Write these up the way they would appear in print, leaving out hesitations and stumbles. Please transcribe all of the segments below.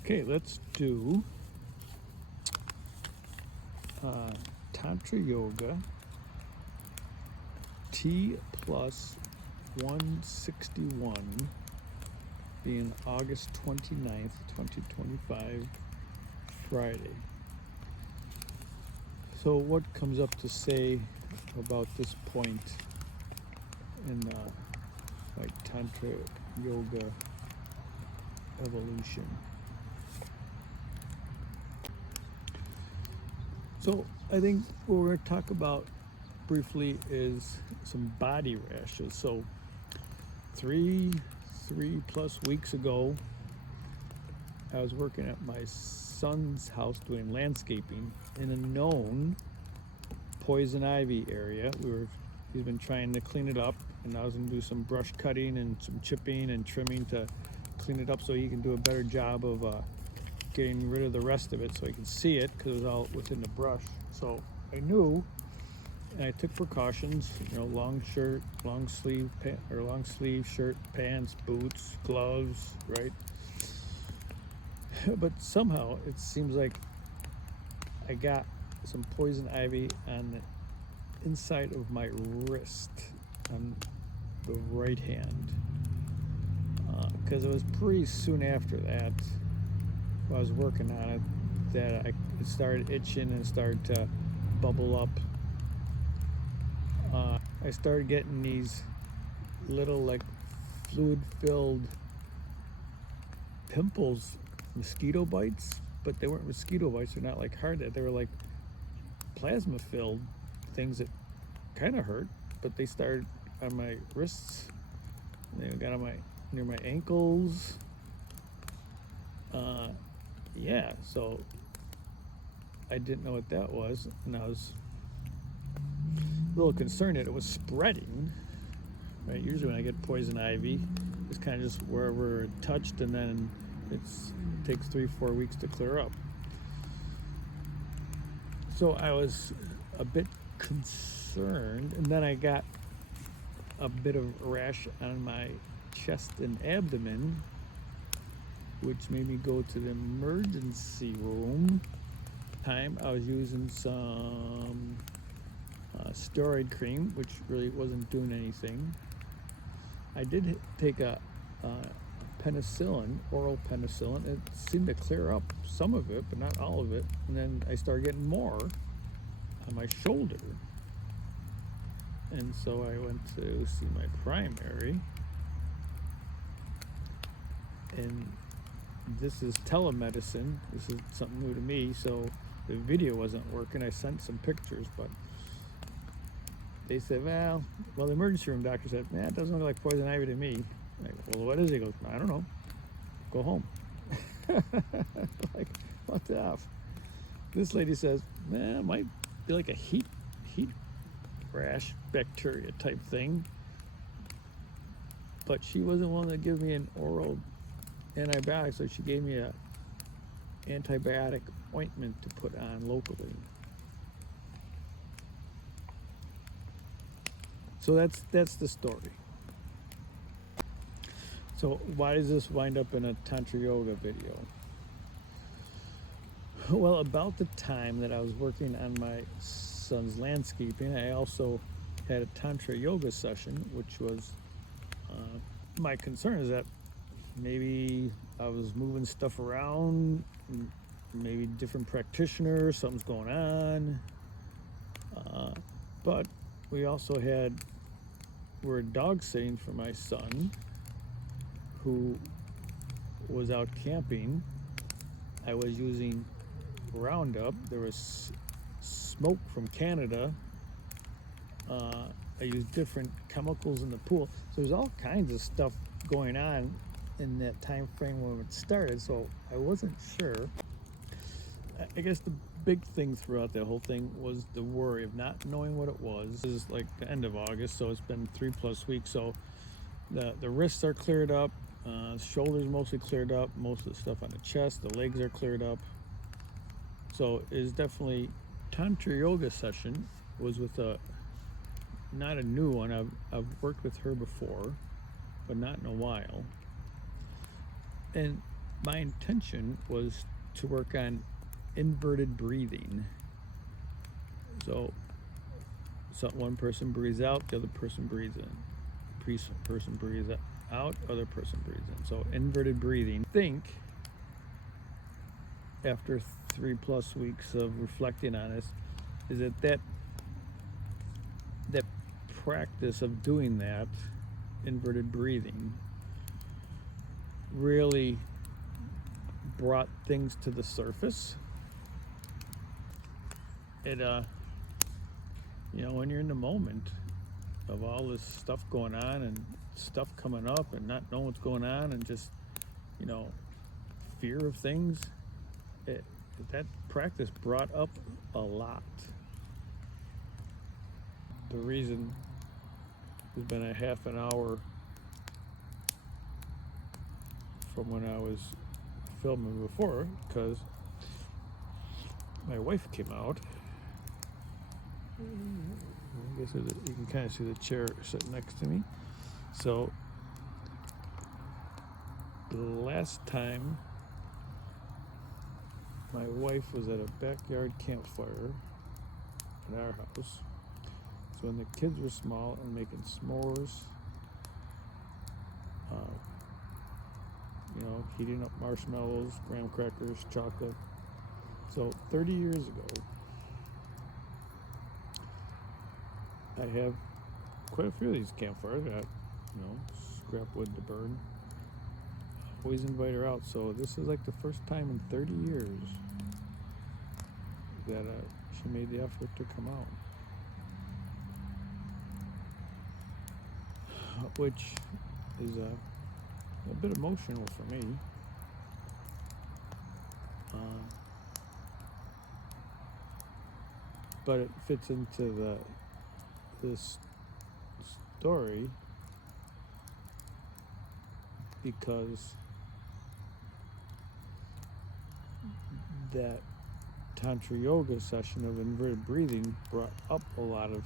Okay, let's do Tantra Yoga Tplus161 being August 29th, 2025, Friday. So what comes up to say about this point in my Tantra Yoga evolution? So I think what we're going to talk about briefly is some body rashes. So three plus weeks ago, I was working at my son's house doing landscaping in a known poison ivy area. He's been trying to clean it up, and I was going to do some brush cutting and some chipping and trimming to clean it up so he can do a better job of getting rid of the rest of it so I can see it, because it was all within the brush. So I knew, and I took precautions, long shirt, long sleeve shirt, pants, boots, gloves, right? But somehow it seems like I got some poison ivy on the inside of my wrist on the right hand, because it was pretty soon after that, while I was working on it, that it started itching and started to bubble up. I started getting these little fluid-filled pimples, mosquito bites, but they weren't mosquito bites. They're not like hard. They were like plasma-filled things that kind of hurt, but they started on my wrists. They got on near my ankles. Yeah, so I didn't know what that was, and I was a little concerned that it was spreading. Right, usually when I get poison ivy, it's kind of just wherever it touched, and then it takes 3-4 weeks to clear up. So I was a bit concerned, and then I got a bit of rash on my chest and abdomen, which made me go to the emergency room. I was using some steroid cream, which really wasn't doing anything. I did take a penicillin, oral penicillin. It seemed to clear up some of it, but not all of it. And then I started getting more on my shoulder. And so I went to see my primary. And this is telemedicine. This is something new to me, so the video wasn't working. I sent some pictures, but they said, well, the emergency room doctor said, it doesn't look like poison ivy to me. I'm like, well, what is it? He goes, I don't know. Go home. Like, what the F? This lady says, it might be like a heat rash bacteria type thing. But she wasn't willing to give me an oral antibiotic, so she gave me a antibiotic ointment to put on locally. So that's the story. So why does this wind up in a Tantra Yoga video? Well, about the time that I was working on my son's landscaping, I also had a Tantra Yoga session, which was, my concern is that maybe I was moving stuff around, maybe different practitioners, something's going on. But we also we're dog sitting for my son, who was out camping. I was using Roundup. There was smoke from Canada. I used different chemicals in the pool. So there's all kinds of stuff going on in that time frame when it started, so I wasn't sure. I guess the big thing throughout that whole thing was the worry of not knowing what it was. This is like the end of August, so it's been 3+ weeks. So the wrists are cleared up, shoulders mostly cleared up, most of the stuff on the chest, the legs are cleared up. So it's definitely Tantra Yoga session was with not a new one. I've worked with her before, but not in a while. And my intention was to work on inverted breathing. So one person breathes out, the other person breathes in. Person breathes out, other person breathes in. So inverted breathing. I think after 3+ weeks of reflecting on this, is that practice of doing that inverted breathing really brought things to the surface. It you know, when you're in the moment of all this stuff going on and stuff coming up and not knowing what's going on and just, you know, fear of things, that practice brought up a lot. The reason has been a half an hour from when I was filming before, because my wife came out. I guess you can kind of see the chair sitting next to me. So the last time my wife was at a backyard campfire at our house. So when the kids were small and making s'mores, you know, heating up marshmallows, graham crackers, chocolate. So 30 years ago, I have quite a few of these campfires. I got, you know, scrap wood to burn. Always invite her out. So this is like the first time in 30 years that she made the effort to come out, which is a bit emotional for me. But it fits into this story because that Tantra yoga session of inverted breathing brought up a lot of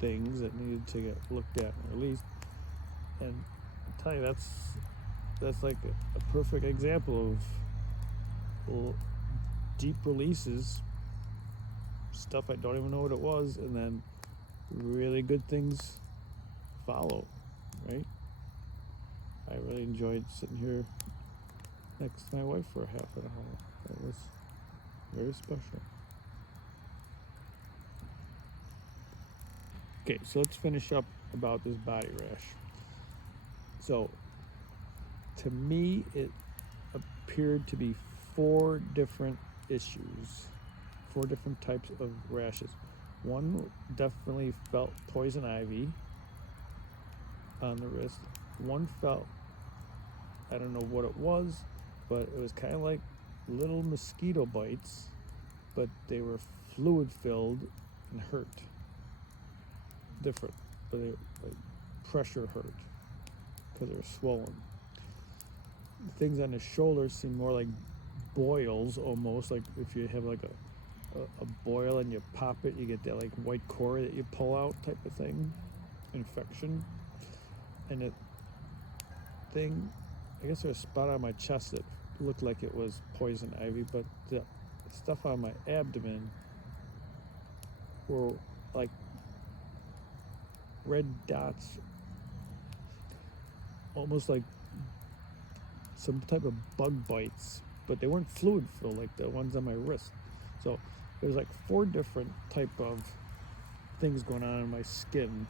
things that needed to get looked at and released. And I'll tell you, that's like a perfect example of deep releases, stuff I don't even know what it was, and then really good things follow, right? I really enjoyed sitting here next to my wife for a half an hour. It was very special. Okay, so let's finish up about this body rash. So, to me, it appeared to be 4 different issues, 4 different types of rashes. One definitely felt poison ivy on the wrist. One felt, I don't know what it was, but it was kind of like little mosquito bites, but they were fluid filled and hurt. Different, but they like pressure hurt because they were swollen. Things on the shoulders seem more like boils, almost like if you have like a boil and you pop it, you get that like white core that you pull out type of thing, infection. And it thing, I guess there was a spot on my chest that looked like it was poison ivy, but the stuff on my abdomen were like red dots, almost like some type of bug bites, but they weren't fluid filled like the ones on my wrist. So there's like 4 different type of things going on in my skin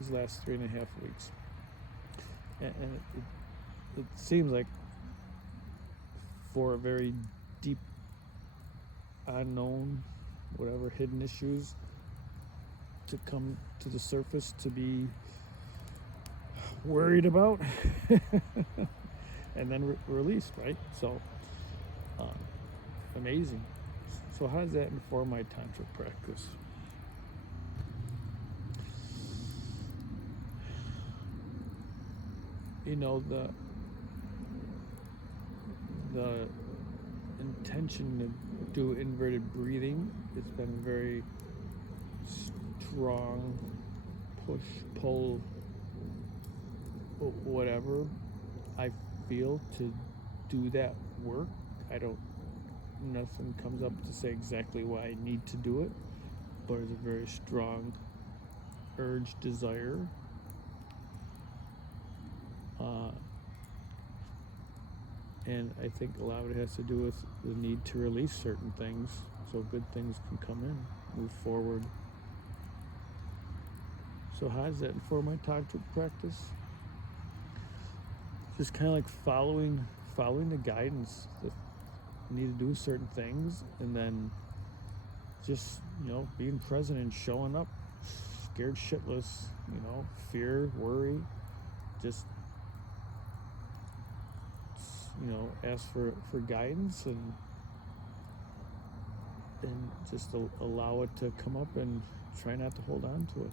these last 3.5 weeks, and it seems like for a very deep, unknown, whatever hidden issues to come to the surface to be worried about and then released, right? So amazing. So how does that inform my tantra practice? You know, the intention to do inverted breathing, it's been very strong, push, pull, whatever. I feel to do that work. I don't, nothing comes up to say exactly why I need to do it, but it's a very strong urge, desire. And I think a lot of it has to do with the need to release certain things so good things can come in, move forward. So how does that inform my tantric practice? Just kind of like following the guidance that you need to do certain things, and then just, being present and showing up, scared shitless, fear, worry, just ask for guidance, and just allow it to come up and try not to hold on to it.